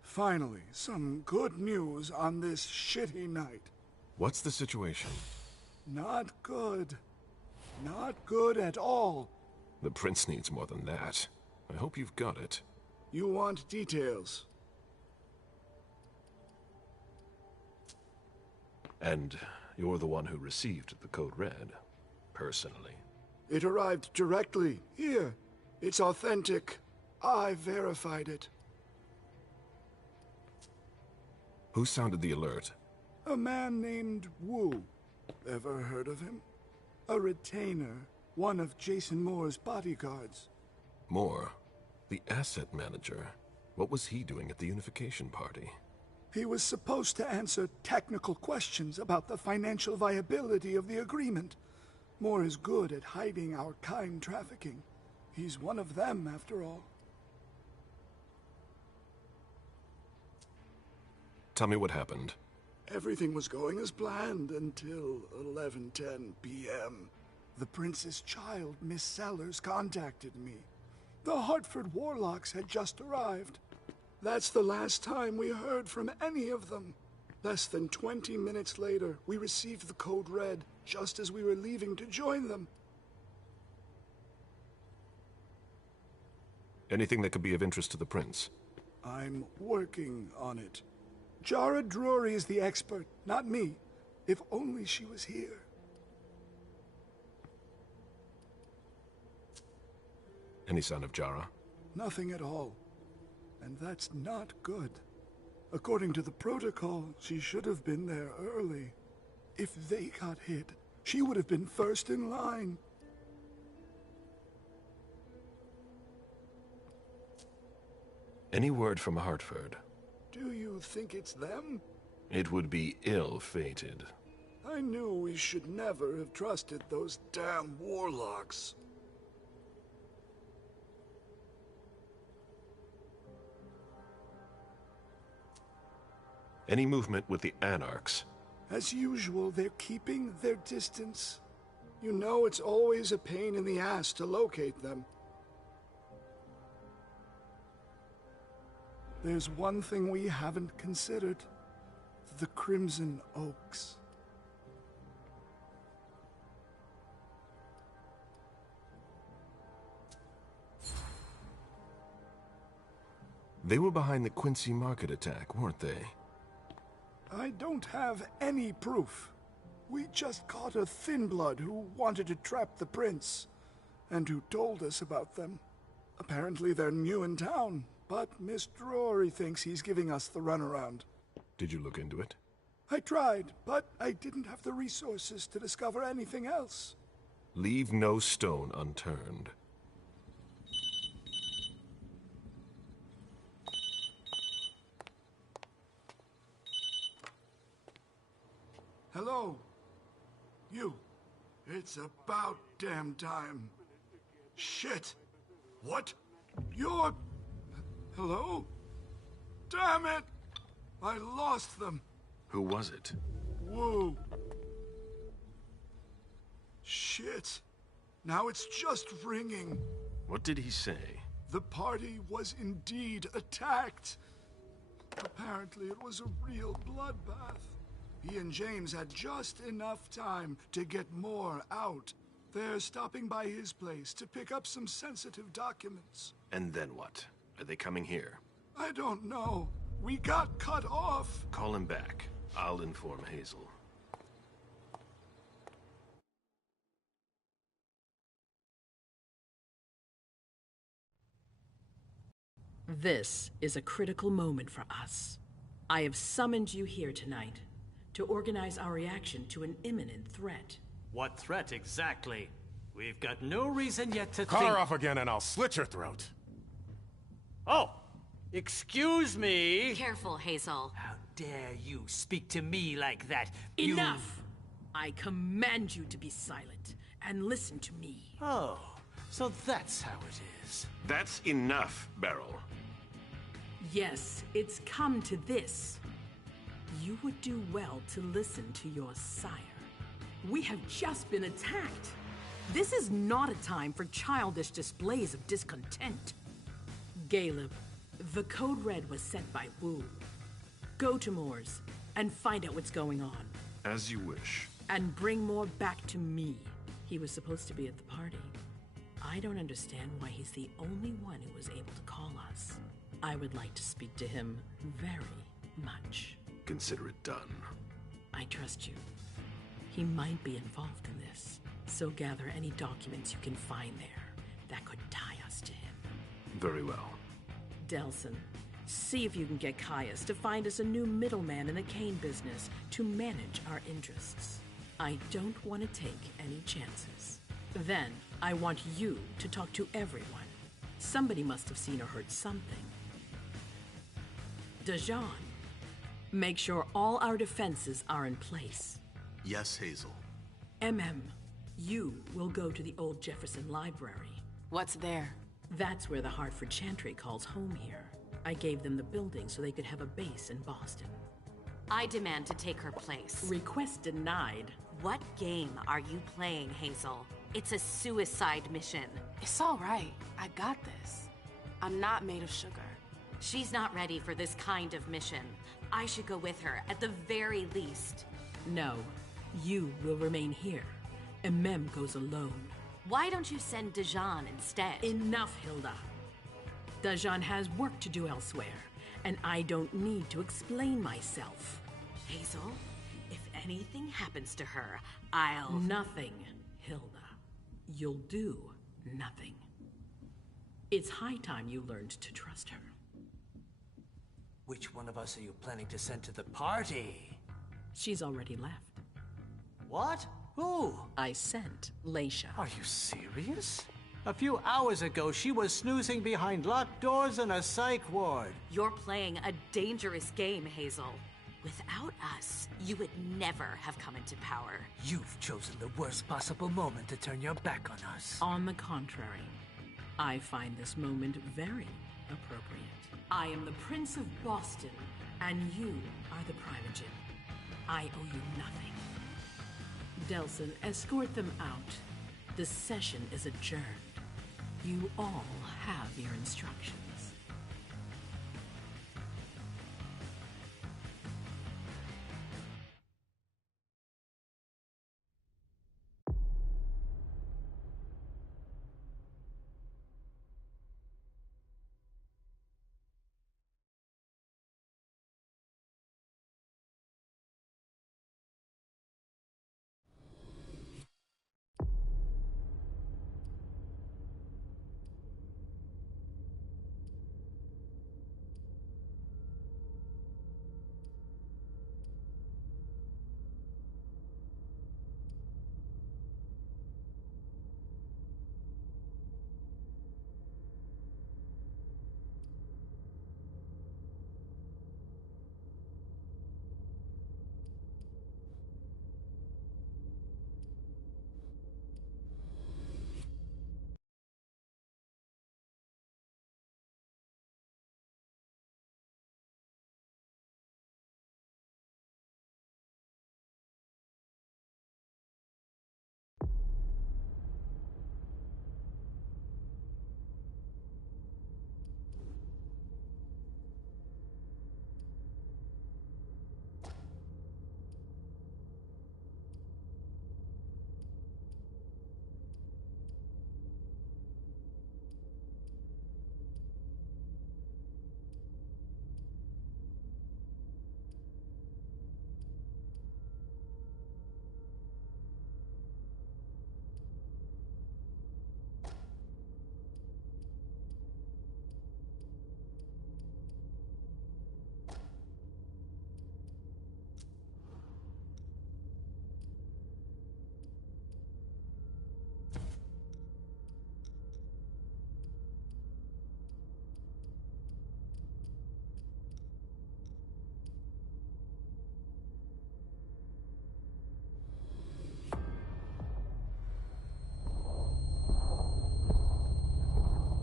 Finally, some good news on this shitty night. What's the situation? Not good. Not good at all. The prince needs more than that. I hope you've got it. You want details. And you're the one who received the Code Red, personally. It arrived directly, here. It's authentic. I verified it. Who sounded the alert? A man named Wu. Ever heard of him? A retainer, one of Jason Moore's bodyguards. Moore? The asset manager? What was he doing at the unification party? He was supposed to answer technical questions about the financial viability of the agreement. Moore is good at hiding our kind trafficking. He's one of them, after all. Tell me what happened. Everything was going as planned until 11:10 p.m. The Prince's child, Miss Sellers, contacted me. The Hartford Warlocks had just arrived. That's the last time we heard from any of them. Less than 20 minutes later, we received the Code Red, just as we were leaving to join them. Anything that could be of interest to the Prince? I'm working on it. Jara Drury is the expert, not me. If only she was here. Any sign of Jara? Nothing at all. And that's not good. According to the protocol, she should have been there early. If they got hit, she would have been first in line. Any word from Hartford? Do you think it's them? It would be ill-fated. I knew we should never have trusted those damn warlocks. Any movement with the Anarchs? As usual, they're keeping their distance. You know it's always a pain in the ass to locate them. There's one thing we haven't considered. The Crimson Oaks. They were behind the Quincy Market attack, weren't they? I don't have any proof. We just caught a thin blood who wanted to trap the prince, and who told us about them. Apparently they're new in town, but Miss Drury thinks he's giving us the runaround. Did you look into it? I tried, but I didn't have the resources to discover anything else. Leave no stone unturned. Hello? You. It's about damn time. Shit. What? You're... Hello? Damn it! I lost them. Who was it? Whoa. Shit. Now it's just ringing. What did he say? The party was indeed attacked. Apparently it was a real bloodbath. He and James had just enough time to get more out. They're stopping by his place to pick up some sensitive documents. And then what? Are they coming here? I don't know. We got cut off. Call him back. I'll inform Hazel. This is a critical moment for us. I have summoned you here tonight to organize our reaction to an imminent threat. What threat exactly? We've got no reason yet to Call think— her off again and I'll slit your throat. Oh! Excuse me! Careful, Hazel. How dare you speak to me like that? Enough! I command you to be silent and listen to me. Oh, so that's how it is. That's enough, Beryl. Yes, it's come to this. You would do well to listen to your sire. We have just been attacked. This is not a time for childish displays of discontent. Caleb, the Code Red was sent by Wu. Go to Moore's and find out what's going on. As you wish. And bring Moore back to me. He was supposed to be at the party. I don't understand why he's the only one who was able to call us. I would like to speak to him very much. Consider it done. I trust you. He might be involved in this, so gather any documents you can find there that could tie us to him. Very well. Delsin, see if you can get Caius to find us a new middleman in the cane business to manage our interests. I don't want to take any chances. Then, I want you to talk to everyone. Somebody must have seen or heard something. Dajan, make sure all our defenses are in place. Yes, Hazel. You will go to the old Jefferson Library. What's there? That's where the Hartford Chantry calls home here. I gave them the building so they could have a base in Boston. I demand to take her place. Request denied. What game are you playing, Hazel? It's a suicide mission. It's all right. I got this. I'm not made of sugar. She's not ready for this kind of mission. I should go with her, at the very least. No, you will remain here. Mem goes alone. Why don't you send Dajan instead? Enough, Hilda. Dajan has work to do elsewhere, and I don't need to explain myself. Hazel, if anything happens to her, I'll... Nothing, Hilda. You'll do nothing. It's high time you learned to trust her. Which one of us are you planning to send to the party? She's already left. What? Who? I sent Leisha. Are you serious? A few hours ago, she was snoozing behind locked doors in a psych ward. You're playing a dangerous game, Hazel. Without us, you would never have come into power. You've chosen the worst possible moment to turn your back on us. On the contrary, I find this moment very appropriate. I am the Prince of Boston, and you are the Primogen. I owe you nothing. Delsin, escort them out. The session is adjourned. You all have your instructions.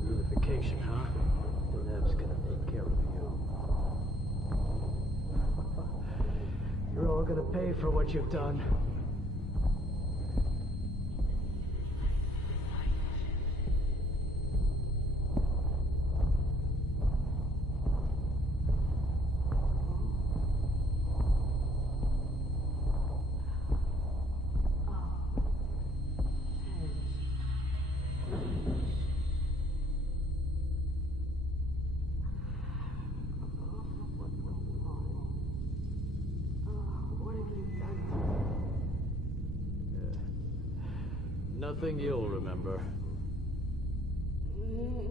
Unification, huh? Denev's gonna take care of you. You're all gonna pay for what you've done. Nothing you'll remember.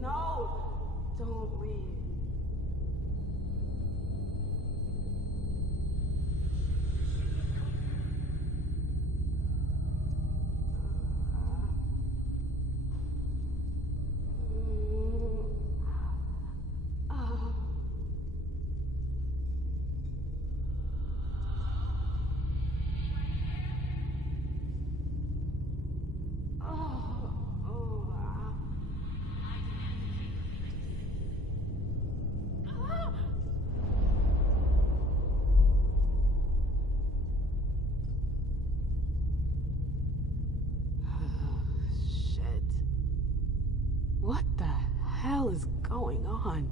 No! Don't leave. What the hell is going on?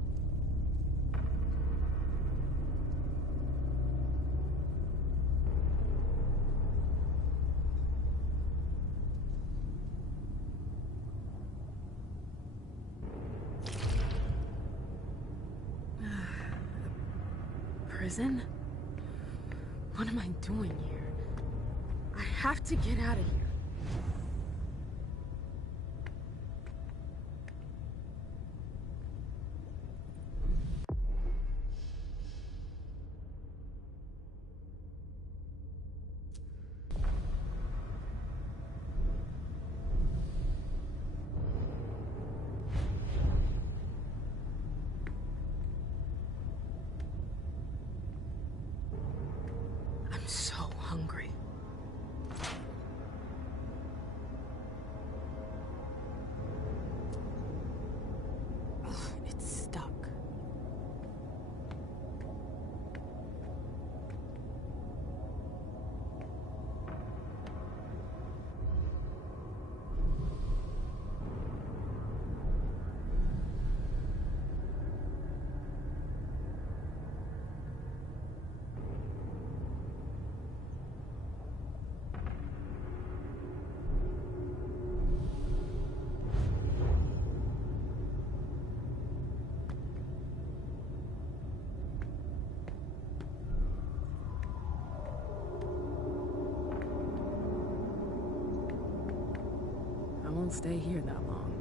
Prison? What am I doing here? I have to get out of here. I'm so hungry. Ugh, it's stuck. I won't stay here that long.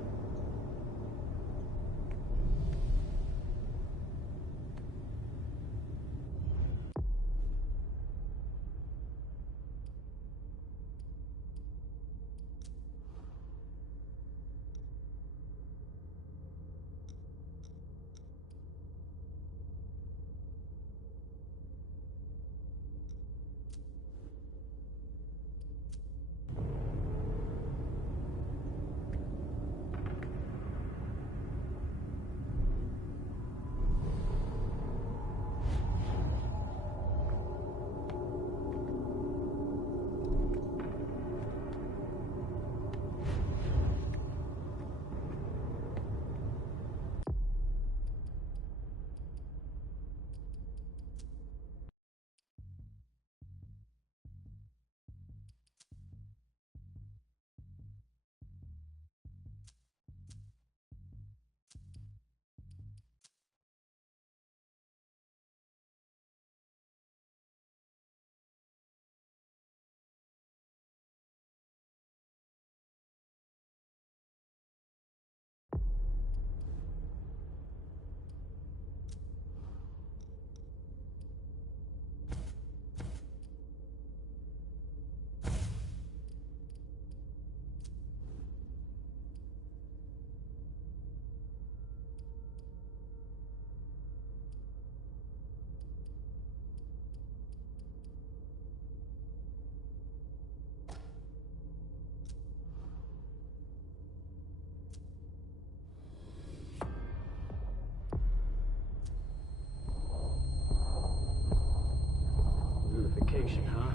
Vacation, huh?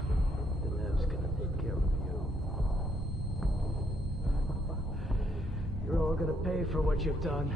The lab's gonna take care of you. You're all gonna pay for what you've done.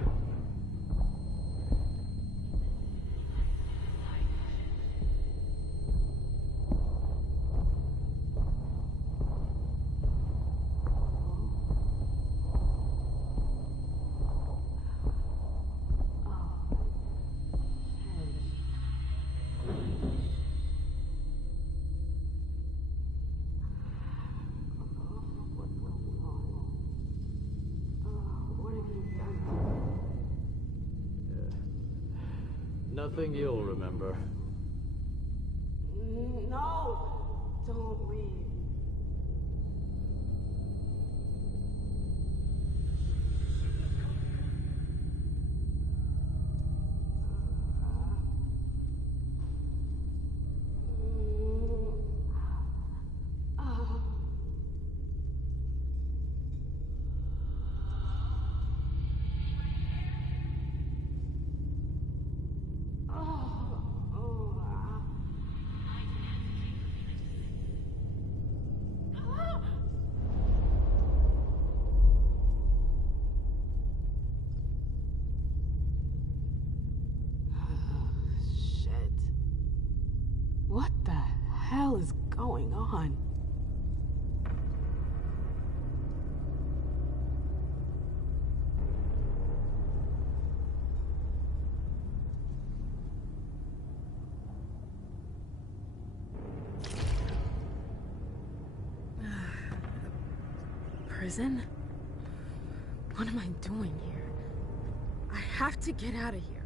Nothing you'll remember. No! Don't leave. What the hell is going on? Prison? What am I doing here? I have to get out of here.